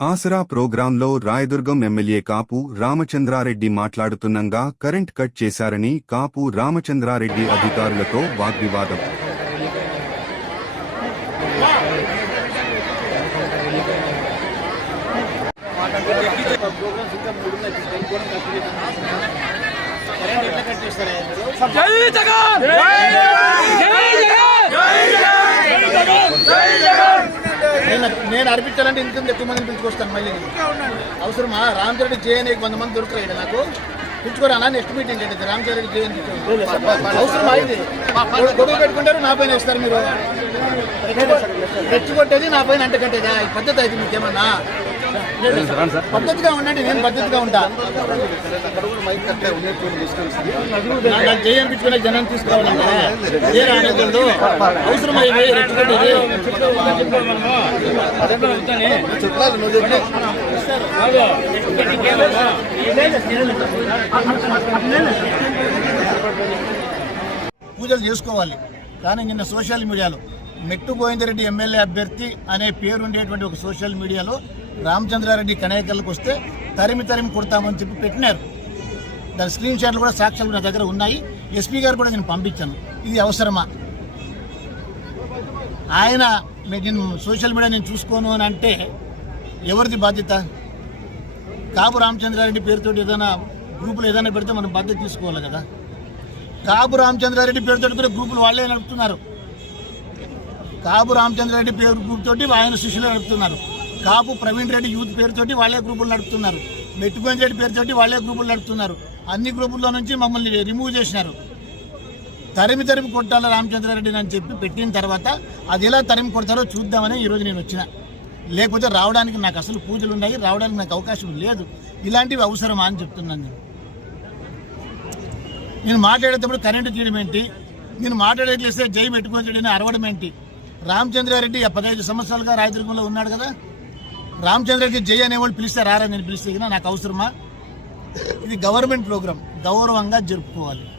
ఆసరా ప్రోగ్రాంలో రాయదుర్గం ఎమ్మెల్యే కాపు రామచంద్రారెడ్డి మాట్లాడుతున్నంగా current cut చేశారని కాపు రామచంద్రారెడ్డి అధికారులతో వాగ్వివాదం. జై జగన్! జై జగన్! నేను నేను అర్పించాలంటే ఇంత ఎక్కువ మందిని పిలుచుకొస్తాను మళ్ళీ. అవసరమా? రామచరెడ్డి జేఎన్ వంద మంది దొరుకుతారు ఇక్కడ నాకు. పిలుచుకోరా నెక్స్ట్ మీటింగ్ ఏంటి రామ్ చరణ్ జయంతి అవసరం అయింది గొడవ పెట్టుకుంటారు నా పైన వేస్తారు మీరు రెచ్చగొట్టేది నా పైన అంట ఈ పద్ధతి అయితే మీకేమన్నా పద్ధతిగా ఉండండి నేను పద్ధతిగా ఉంటా నాకు జనం తీసుకురావాలంటే ఏ రానేది అవసరం ఇది రెచ్చగొట్టేది పూజలు చేసుకోవాలి. కానీ నిన్న సోషల్ మీడియాలో మెట్టు గోవిందరెడ్డి ఎమ్మెల్యే అభ్యర్థి అనే పేరు ఉండేటువంటి ఒక సోషల్ మీడియాలో రామచంద్రారెడ్డి కనేకల్కి వస్తే తరిమి తరిమి కొడతామని చెప్పి పెట్టినారు. దాని స్క్రీన్ షాట్లు కూడా సాక్ష్యాలు నా దగ్గర ఉన్నాయి. ఎస్పీ గారు కూడా నేను పంపించాను. ఇది అవసరమా? ఆయన నేను సోషల్ మీడియా నేను చూసుకోను అని అంటే ఎవరిది బాధ్యత? కాపు రామచంద్రారెడ్డి పేరుతో ఏదైనా గ్రూపులు ఏదైనా పెడితే మనం బాధ్యత తీసుకోవాలి కదా. కాపు రామచంద్రారెడ్డి పేరుతో కూడా గ్రూపులు వాళ్ళే నడుపుతున్నారు. కాపు రామచంద్రారెడ్డి పేరు గ్రూప్ తోటి ఆయన శిష్యులు నడుపుతున్నారు. కాపు ప్రవీణ్ రెడ్డి యూత్ పేరుతోటి వాళ్ళే గ్రూపులు నడుపుతున్నారు. మెట్టుకోని రెడ్డి పేరుతోటి వాళ్ళే గ్రూపులు నడుపుతున్నారు. అన్ని గ్రూపుల్లో నుంచి మమ్మల్ని రిమూవ్ చేసినారు. తరిమి తరిమి కొట్టాల రామచంద్రారెడ్డిని అని చెప్పి పెట్టిన తర్వాత అది ఎలా తరిమి కొడతారో చూద్దామని ఈరోజు నేను వచ్చిన. లేకపోతే రావడానికి నాకు అసలు పూజలు ఉన్నాయి రావడానికి నాకు అవకాశం లేదు. ఇలాంటివి అవసరమా అని చెప్తున్నాను నేను. నేను మాట్లాడేటప్పుడు కరెంటు తీయడం ఏంటి? నేను మాట్లాడేట్లేస్తే జై పెట్టుకొని అరవడం ఏంటి? రామచంద్రారెడ్డి పదహైదు సంవత్సరాలుగా రాయదుర్గంలో ఉన్నాడు కదా? రామచంద్రారెడ్డి జై అనేవాళ్ళు పిలిస్తే రారా నేను పిలిస్తే నాకు అవసరమా? ఇది గవర్నమెంట్ ప్రోగ్రాం. గౌరవంగా జరుపుకోవాలి.